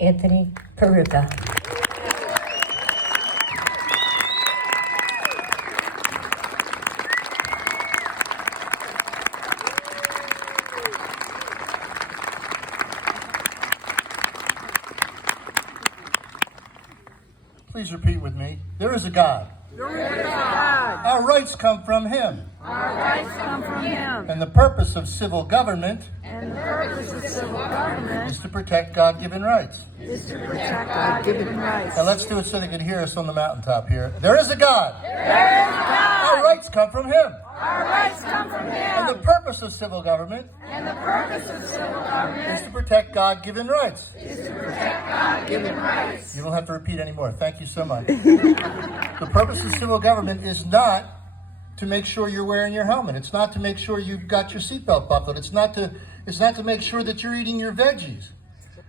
Anthony Peruka. Please repeat with me. There is a God. There is a God. Our rights come from Him. Our rights come from Him. And the purpose of civil government And the purpose of civil government is to protect God-given rights. is to protect God-given rights. Now let's do it so they can hear us on the mountaintop here. There is a God. There is a God. Our rights come from Him. Our rights come from And the Him. purpose of civil government And the purpose of civil is government to protect God-given rights. is to protect God-given rights. You don't have to repeat anymore. Thank you so much. The purpose of civil government is not to make sure you're wearing your helmet. It's not to make sure you've got your seatbelt buckled. It's not to make sure that you're eating your veggies.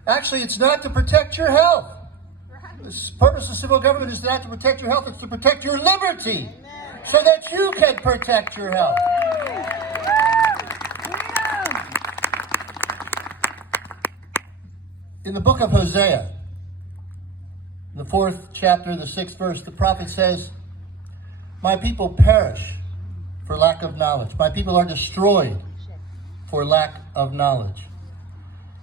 Actually, it's not to protect your health. The purpose of civil government is not to protect your health. It's to protect your liberty so that you can protect your health. In the book of Hosea, in the 4th chapter, the 6th verse, the prophet says, "My people perish for lack of knowledge. My people are destroyed for lack of knowledge."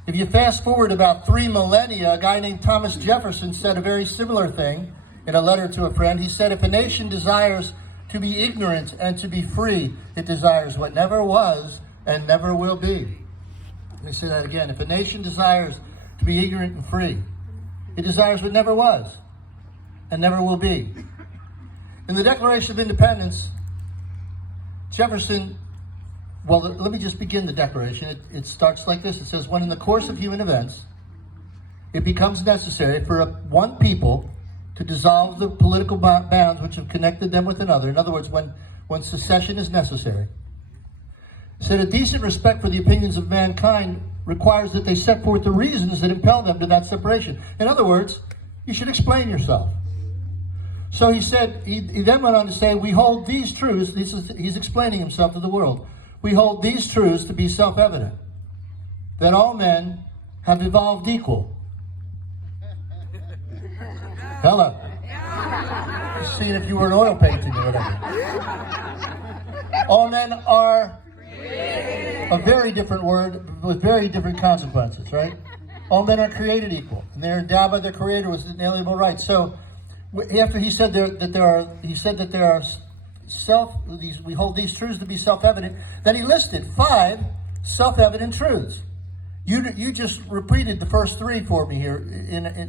If you fast forward about 3 millennia, a guy named Thomas Jefferson said a very similar thing in a letter to a friend. He said, "If a nation desires to be ignorant and to be free, it desires what never was and never will be." Let me say that again. If a nation desires to be ignorant and free, it desires what never was and never will be. In the Declaration of Independence, Jefferson, well, let me just begin the Declaration. It starts like this. It says, "When in the course of human events, it becomes necessary for one people to dissolve the political bounds which have connected them with another." In other words, when secession is necessary. It said, "A decent respect for the opinions of mankind requires that they set forth the reasons that impel them to that separation." In other words, you should explain yourself. So he said, he then went on to say, "We hold these truths," he's explaining himself to the world, "we hold these truths to be self-evident, that all men have evolved equal." Hello. Just seeing if you were an oil painting or whatever. All men are a very different word with very different consequences, right? All men are created equal, and they're endowed by their Creator with inalienable rights. So, after he said we hold these truths to be self-evident, then he listed 5 self-evident truths. You just repeated the first 3 for me here,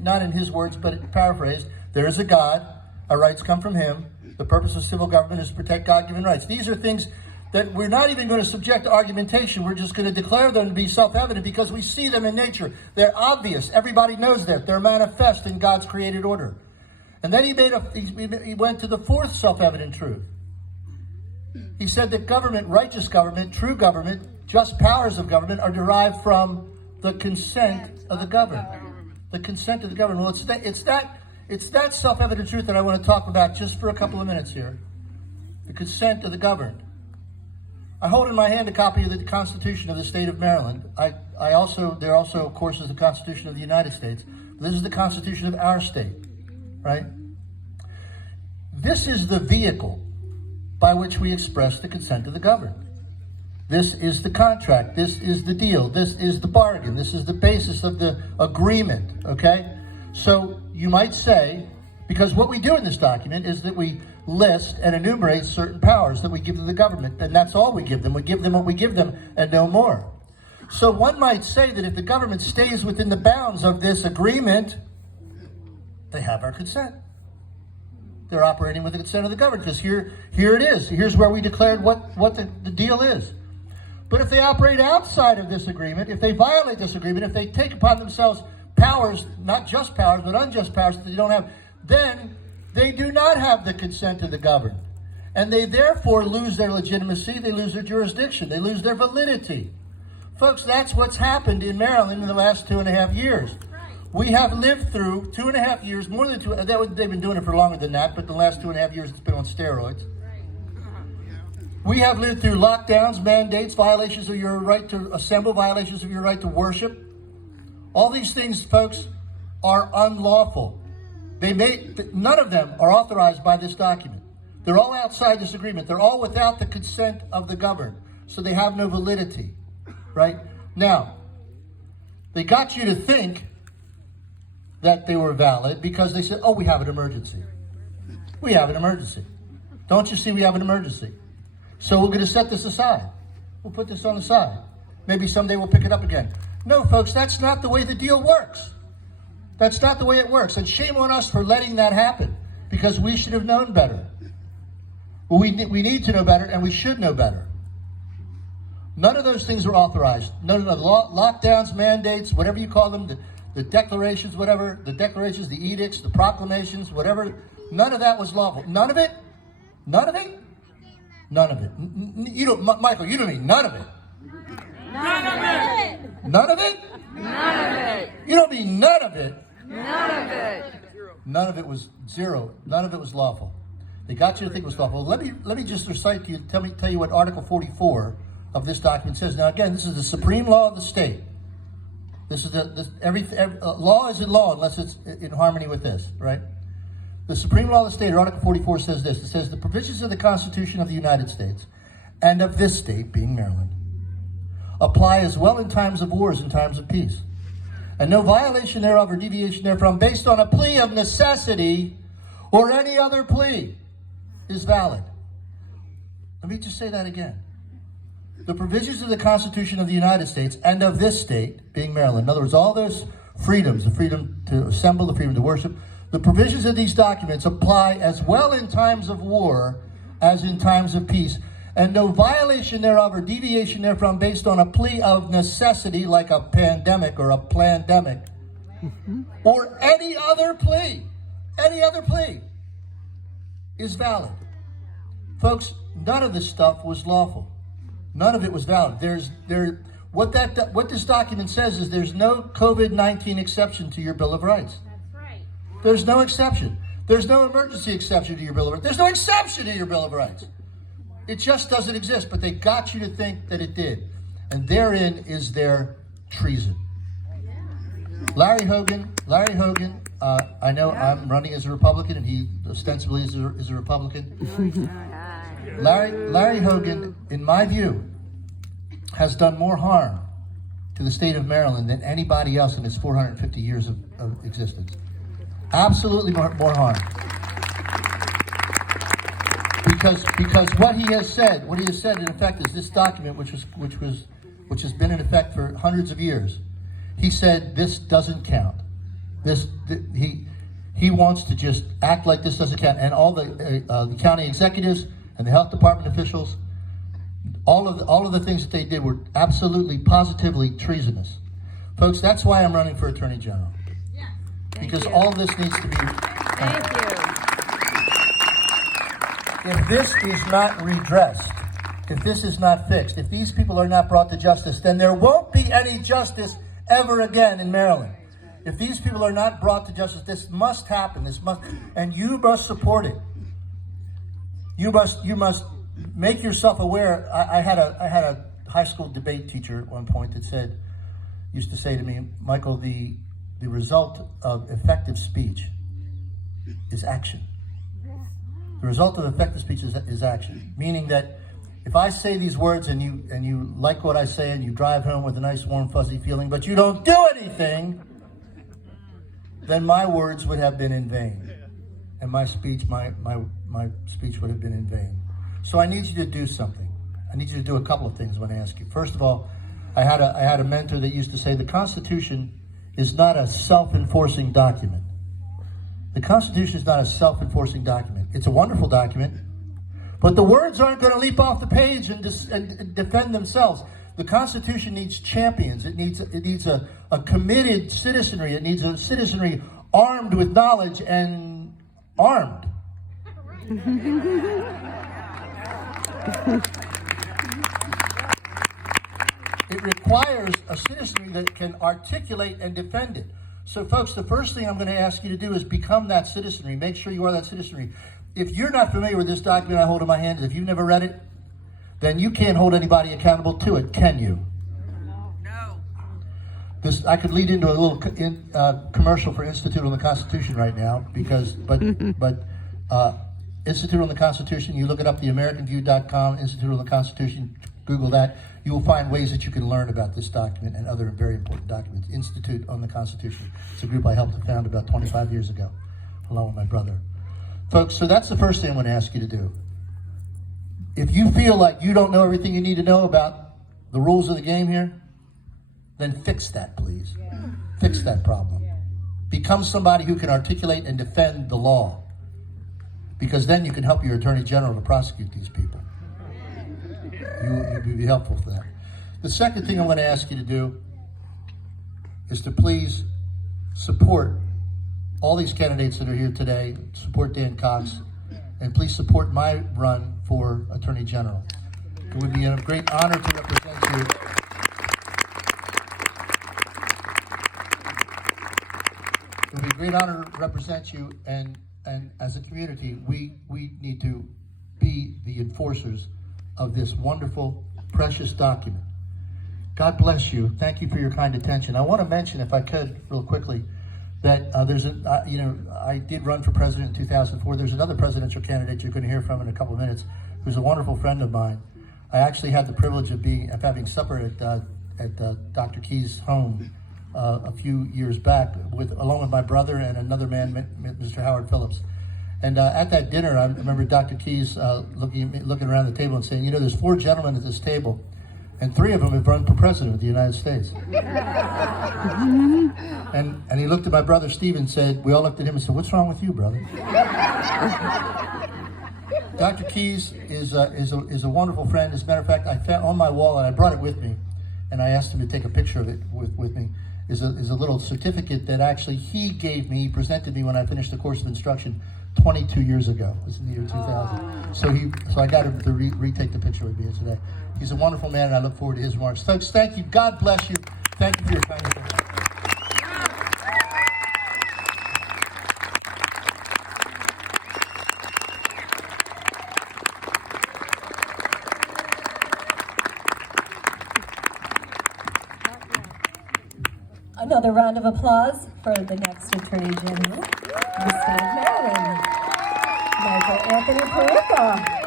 not in his words, but paraphrased. There is a God. Our rights come from Him. The purpose of civil government is to protect God-given rights. These are things that we're not even going to subject to argumentation. We're just going to declare them to be self-evident because we see them in nature. They're obvious. Everybody knows that. They're manifest in God's created order. And then he went to the 4th self-evident truth. He said that government, righteous government, true government, just powers of government are derived from the consent of the governed. The consent of the governed. Well, it's that self-evident truth that I want to talk about just for a couple of minutes here. The consent of the governed. I hold in my hand a copy of the Constitution of the state of Maryland. There also, of course, is the Constitution of the United States. This is the Constitution of our state, right? This is the vehicle by which we express the consent of the governed. This is the contract. This is the deal. This is the bargain. This is the basis of the agreement, okay? So you might say, because what we do in this document is that we list and enumerate certain powers that we give to the government, and that's all we give them. We give them what we give them and no more. So one might say that if the government stays within the bounds of this agreement, they have our consent. They're operating with the consent of the government, because here it is. Here's where we declared what the deal is. But if they operate outside of this agreement, if they violate this agreement, if they take upon themselves powers, not just powers, but unjust powers that they don't have, then they do not have the consent of the governed. And they therefore lose their legitimacy, they lose their jurisdiction, they lose their validity. Folks, that's what's happened in Maryland in the last 2.5 years. We have lived through 2.5 years, more than two, they've been doing it for longer than that, but the last 2.5 years it's been on steroids. We have lived through lockdowns, mandates, violations of your right to assemble, violations of your right to worship. All these things, folks, are unlawful. None of them are authorized by this document. They're all outside this agreement. They're all without the consent of the governed, so they have no validity, right? Now, they got you to think that they were valid because they said, oh, we have an emergency. We have an emergency. Don't you see we have an emergency? So we're going to set this aside. We'll put this on the side. Maybe someday we'll pick it up again. No, folks, that's not the way the deal works. That's not the way it works. And shame on us for letting that happen, because we should have known better. Well, we need to know better, and we should know better. None of those things were authorized. None of the lockdowns, mandates, whatever you call them, the declarations, whatever, the declarations, the edicts, the proclamations, whatever, none of that was lawful. None of it? None of it? None of it. You don't, Michael, you don't mean none of it. None of it. None of it? None of it. You don't mean none of it. None of it. None of it was zero. None of it was lawful. They got you to think it was lawful. Let me just recite to you, tell you what Article 44 of this document says. Now, again, this is the supreme law of the state. This is every law isn't law unless it's in harmony with this, right? The supreme law of the state, Article 44, says this. It says, the provisions of the Constitution of the United States and of this state, being Maryland, apply as well in times of war as in times of peace. And no violation thereof or deviation therefrom based on a plea of necessity or any other plea is valid. Let me just say that again. The provisions of the Constitution of the United States and of this state, being Maryland, in other words, all those freedoms, the freedom to assemble, the freedom to worship, the provisions of these documents apply as well in times of war as in times of peace, and no violation thereof or deviation therefrom based on a plea of necessity, like a pandemic or a plandemic, or any other plea is valid. Folks, none of this stuff was lawful. None of it was valid. What this document says is there's no COVID-19 exception to your Bill of Rights. That's right. There's no exception. There's no emergency exception to your Bill of Rights. There's no exception to your Bill of Rights. It just doesn't exist, but they got you to think that it did. And therein is their treason. Larry Hogan, I know I'm running as a Republican, and he ostensibly is a Republican. Larry Hogan, in my view, has done more harm to the state of Maryland than anybody else in his 450 years of existence. Absolutely more harm. Because what he has said in effect is this document, which has been in effect for hundreds of years. He said this doesn't count. He wants to just act like this doesn't count, and all the county executives and the health department officials, all of the things that they did were absolutely, positively treasonous. Folks, that's why I'm running for Attorney General. Yes. Because all of this needs to be. Thank you. If this is not redressed, if this is not fixed, if these people are not brought to justice, then there won't be any justice ever again in Maryland. If these people are not brought to justice, this must happen. And you must support it. You must make yourself aware. I had a high school debate teacher at one point that used to say to me, Michael, the result of effective speech is action. The result of effective speech is action, meaning that if I say these words and you like what I say and you drive home with a nice warm fuzzy feeling, but you don't do anything, then my words would have been in vain, and my speech would have been in vain. So I need you to do something. I need you to do a couple of things when I ask you. First of all, I had a mentor that used to say the Constitution is not a self-enforcing document. The Constitution is not a self-enforcing document. It's a wonderful document, but the words aren't going to leap off the page and defend themselves. The Constitution needs champions. It needs a committed citizenry. It needs a citizenry armed with knowledge and armed. It requires a citizenry that can articulate and defend it. So, folks, the first thing I'm going to ask you to do is become that citizenry. Make sure you are that citizenry. If you're not familiar with this document I hold in my hand, if you've never read it, then you can't hold anybody accountable to it, can you? No. This I could lead into a little commercial for Institute on the Constitution right now, because Institute on the Constitution. You look it up, theamericanview.com, Institute on the Constitution. Google that. You will find ways that you can learn about this document and other very important documents. Institute on the Constitution. It's a group I helped to found about 25 years ago, along with my brother. Folks, so that's the first thing I'm going to ask you to do. If you feel like you don't know everything you need to know about the rules of the game here, then fix that, please. Fix that problem. Become somebody who can articulate and defend the law, because then you can help your Attorney General to prosecute these people. You'd be helpful for that. The second thing I'm going to ask you to do is to please support all these candidates that are here today. Support Dan Cox, and please support my run for Attorney General. It would be a great honor to represent you. It would be a great honor to represent you, and as a community, we need to be the enforcers of this wonderful, precious document. God bless you. Thank you for your kind attention. I want to mention, if I could, real quickly, that I did run for president in 2004. There's another presidential candidate you're going to hear from in a couple of minutes, who's a wonderful friend of mine. I actually had the privilege of having supper at Dr. Key's home a few years back, along with my brother and another man, Mr. Howard Phillips. And at that dinner, I remember Dr. Keyes looking around the table and saying, there's 4 gentlemen at this table, and 3 of them have run for president of the United States. and he looked at my brother Steve and said, we all looked at him and said, what's wrong with you, brother? Dr. Keyes is a wonderful friend. As a matter of fact, I found on my wall, and I brought it with me, and I asked him to take a picture of it with me, is a little certificate that actually he gave me, he presented me when I finished the course of instruction 22 years ago. It was in the year 2000. So I got him to retake the picture with me today. He's a wonderful man, and I look forward to his remarks. Folks, thank you. God bless you. Thank you for your kind attention. Another round of applause for the next Attorney General, the state of Maryland, Michael Anthony Peruka.